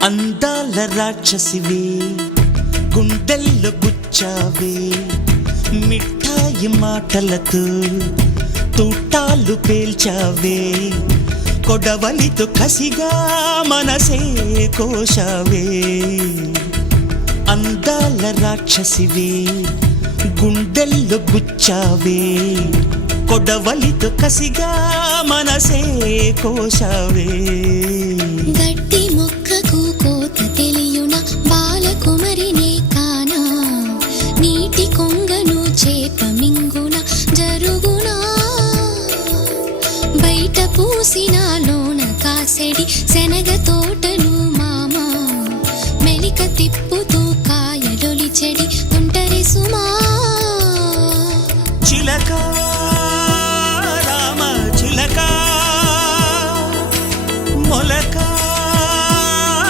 అందాల రాక్షసివే గుండెల్లో గుచ్చావే మిఠాయి మాటలతో తూటాలు పేల్చావే కొడవలితో కసిగా మనసే కోశావే అందాల రాక్షసివే గుండెల్లో గుచ్చావే కొడవలితో కసిగా మనసే కోశావే.